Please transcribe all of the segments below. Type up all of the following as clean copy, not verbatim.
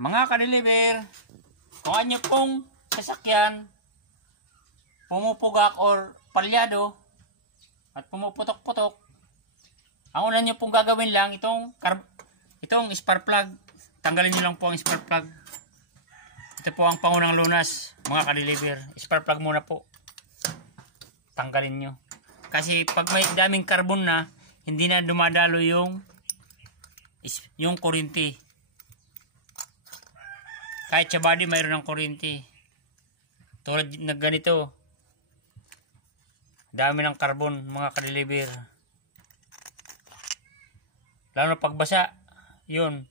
Mga ka-deliver, kung ano pong sasakyan pumupugak or palyado at pumuputok-putok, ang una nyo pong gagawin lang itong spark plug. Tanggalin nyo lang po ang spark plug. Ito po ang pangunang lunas, mga ka-deliver. Spark plug muna po. Tanggalin nyo. Kasi pag may daming carbon na, hindi na dumadalo yung kuryente. Kahit sa body mayroon ng kuryente. Tulad na ganito. Dami ng carbon, mga ka-deliver. Lalo na pagbasa, yun.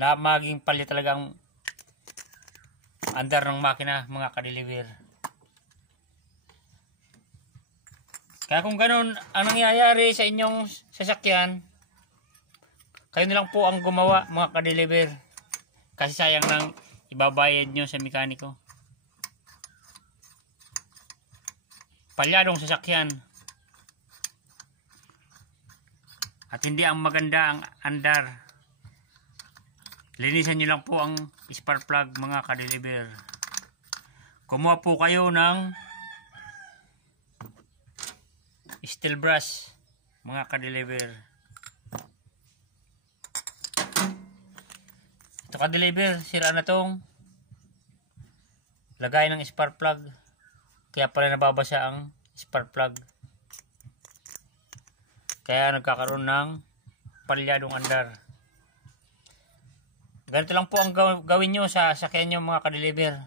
Na maging palya talagang andar ng makina, mga ka-deliver. Kaya kung ganun ang nangyayari sa inyong sasakyan, kayo na lang po ang gumawa, mga ka-deliver. Kasi sayang nang ibabayad nyo sa mekaniko. Palyadong sasakyan. At hindi ang maganda ang andar. Linisan nyo lang po ang spark plug, mga ka-deliver. Kumuha po kayo ng steel brush, mga ka-deliver. Ito ka-deliver, sira na tong lagay ng spark plug. Kaya pala nababasa ang spark plug. Kaya nagkakaroon ng palyadong andar. Ganito lang po ang gawin nyo sa sakyan nyo, mga ka-deliver.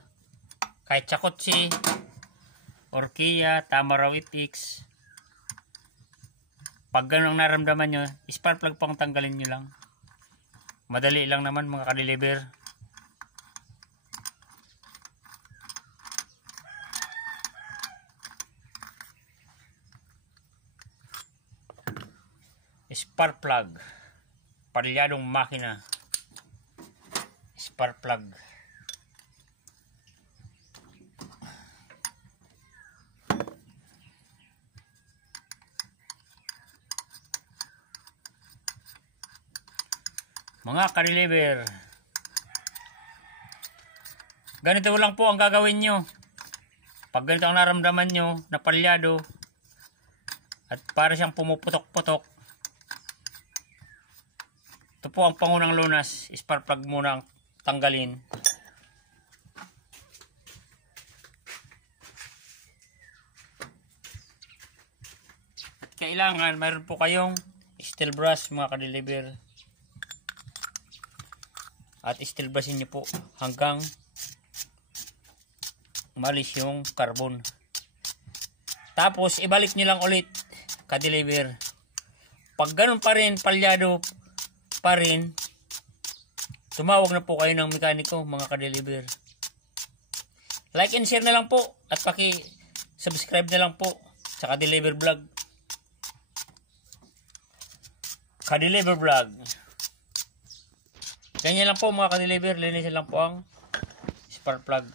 Kahit sa kotse, or Kia, Tamaraw FX. Pag ganun ang naramdaman nyo, spark plug pang tanggalin nyo lang. Madali lang naman, mga ka-deliver. Spark plug. Palyadong makina. Spark plug. Mga ka-deliver, ganito lang po ang gagawin nyo. Pag ganito ang naramdaman nyo na palyado at para siyang pumuputok-putok, ito po ang pangunang lunas. Spark plug muna ang tanggalin. At kailangan mayroon po kayong steel brush, mga ka-deliver. At steel brushin nyo po hanggang malis yung carbon. Tapos ibalik nyo lang ulit, ka-deliver. Pag ganun pa rin, palyado pa rin, tumawag na po kayo ng mekaniko, mga ka-deliver. Like and share na lang po at paki-subscribe na lang po sa ka-deliver vlog. Ka-deliver vlog. Ganyan lang po, mga ka-deliver. Linisin lang po ang spark plug.